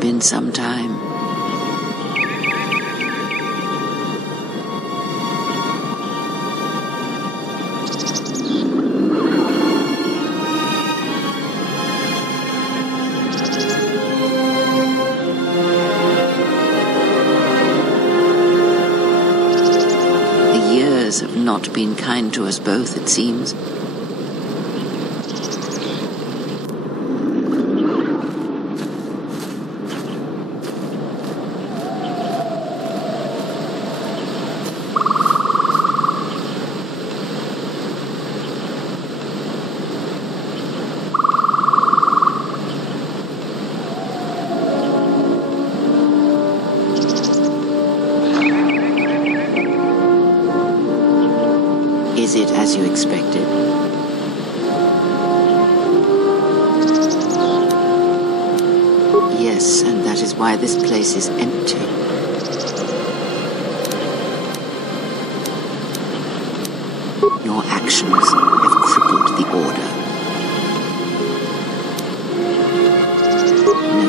been some time. The years have not been kind to us both, it seems. Is it as you expected? Yes, and that is why this place is empty. Your actions have crippled the Order. No,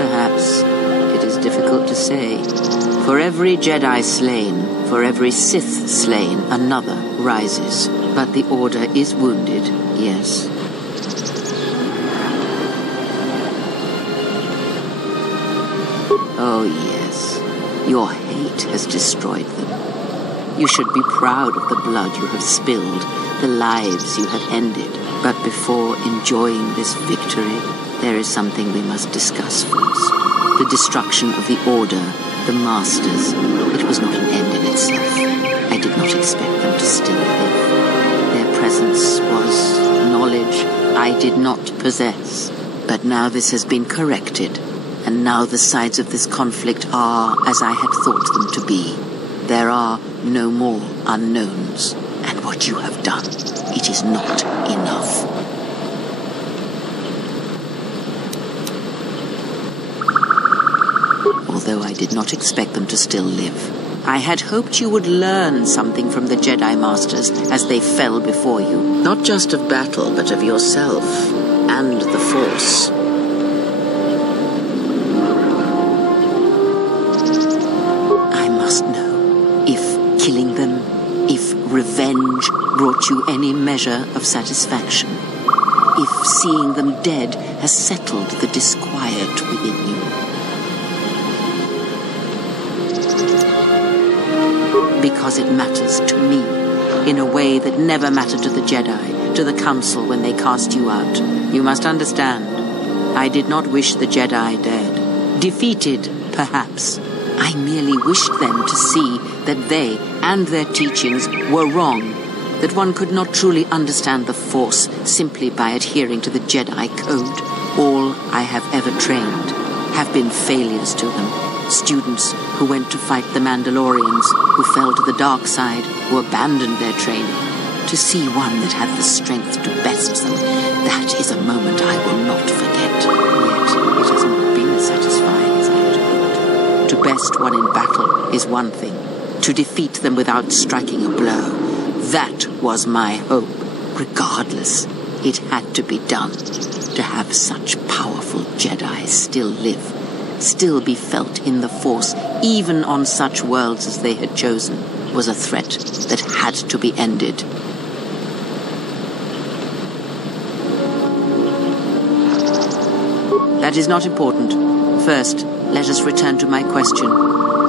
perhaps it is difficult to say. For every Jedi slain, for every Sith slain, another rises. But the Order is wounded, yes. Oh, yes. Your hate has destroyed them. You should be proud of the blood you have spilled, the lives you have ended. But before enjoying this victory, there is something we must discuss first. The destruction of the Order, the Masters. It was not an end in itself. I did not expect them to still live. Their presence was knowledge I did not possess. But now this has been corrected, and now the sides of this conflict are as I had thought them to be. There are no more unknowns, and what you have done, it is not enough. Although I did not expect them to still live, I had hoped you would learn something from the Jedi Masters as they fell before you. Not just of battle, but of yourself and the Force. I must know if killing them, if revenge brought you any measure of satisfaction. If seeing them dead has settled the disquiet within you. Because it matters to me in a way that never mattered to the Jedi, to the Council when they cast you out. You must understand, I did not wish the Jedi dead. Defeated, perhaps. I merely wished them to see that they and their teachings were wrong, that one could not truly understand the Force simply by adhering to the Jedi code. All I have ever trained have been failures to them. Students who went to fight the Mandalorians, who fell to the dark side, who abandoned their training. To see one that had the strength to best them, that is a moment I will not forget. Yet it has not been as satisfying as I had hoped. To best one in battle is one thing. To defeat them without striking a blow, that was my hope. Regardless, it had to be done. To have such powerful Jedi still live, still be felt in the Force, even on such worlds as they had chosen, was a threat that had to be ended. That is not important. First, let us return to my question.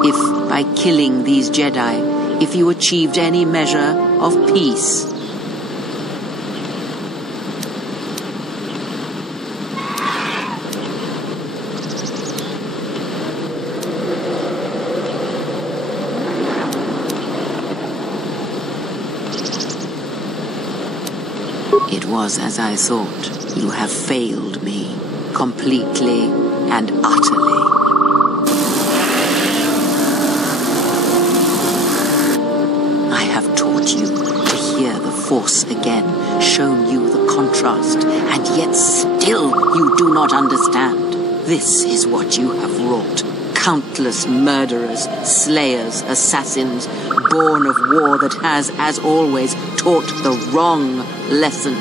If, by killing these Jedi, if you achieved any measure of peace. It was as I thought. You have failed me, completely and utterly. I have taught you to hear the Force again, shown you the contrast, and yet still you do not understand. This is what you have wrought. Countless murderers, slayers, assassins, born of war that has, as always, taught the wrong lesson.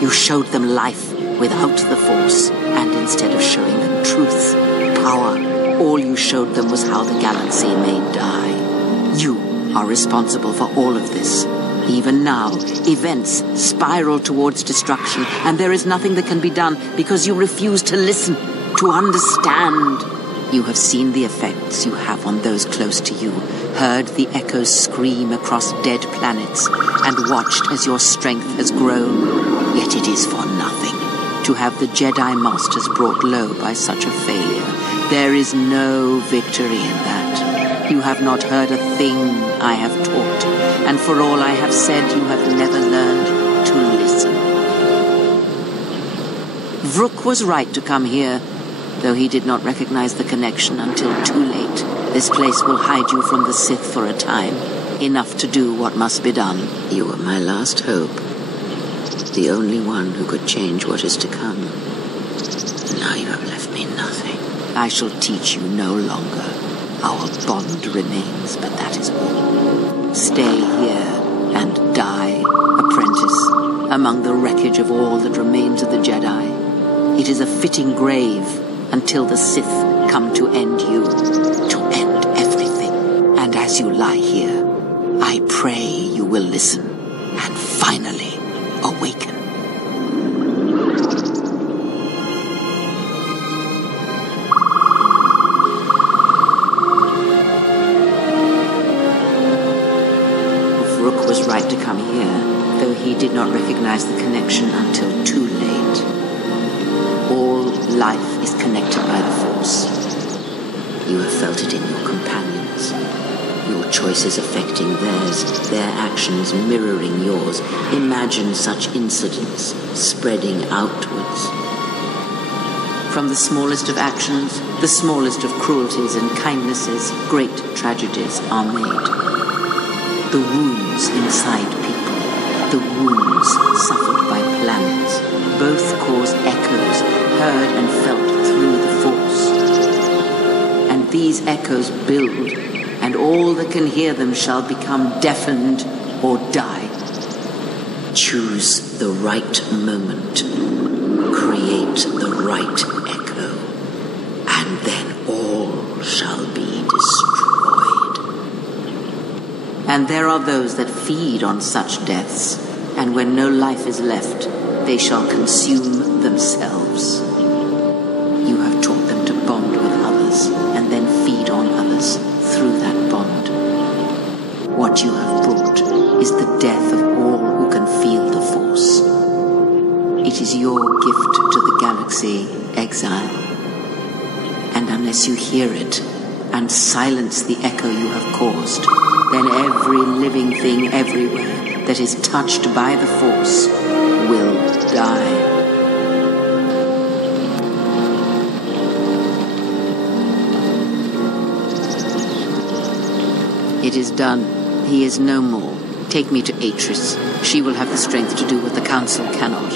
You showed them life without the Force, and instead of showing them truth, power. All you showed them was how the galaxy may die. You are responsible for all of this. Even now, events spiral towards destruction, and there is nothing that can be done because you refuse to listen, to understand. You have seen the effects you have on those close to you, heard the echoes scream across dead planets, and watched as your strength has grown. Yet it is for nothing to have the Jedi Masters brought low by such a failure. There is no victory in that. You have not heard a thing I have taught, and for all I have said, you have never learned to listen. Vrook was right to come here, though he did not recognize the connection until too late. This place will hide you from the Sith for a time, enough to do what must be done. You were my last hope, the only one who could change what is to come. Now you have left me nothing. I shall teach you no longer. Our bond remains, but that is all. Stay here and die, apprentice, among the wreckage of all that remains of the Jedi. It is a fitting grave until the Sith come to end you, to end everything. And as you lie here, I pray you will listen and finally awaken. Vrook was right to come here, though he did not recognize the connection until too late. All life is connected by the Force. You have felt it in your companions. Your choices affecting theirs, their actions mirroring yours. Imagine such incidents spreading outwards. From the smallest of actions, the smallest of cruelties and kindnesses, great tragedies are made. The wounds inside people, the wounds suffered by planets, both cause echoes heard and felt through the Force. And these echoes build, and all that can hear them shall become deafened or die. Choose the right moment, create the right echo, and then all shall be destroyed. And there are those that feed on such deaths, and when no life is left, they shall consume themselves. You have taught them to bond with others, and then feed on others through that bond. What you have brought is the death of all who can feel the Force. It is your gift to the galaxy, Exile. And unless you hear it and silence the echo you have caused, then every living thing everywhere that is touched by the Force will die. It is done. He is no more. Take me to Atris. She will have the strength to do what the Council cannot.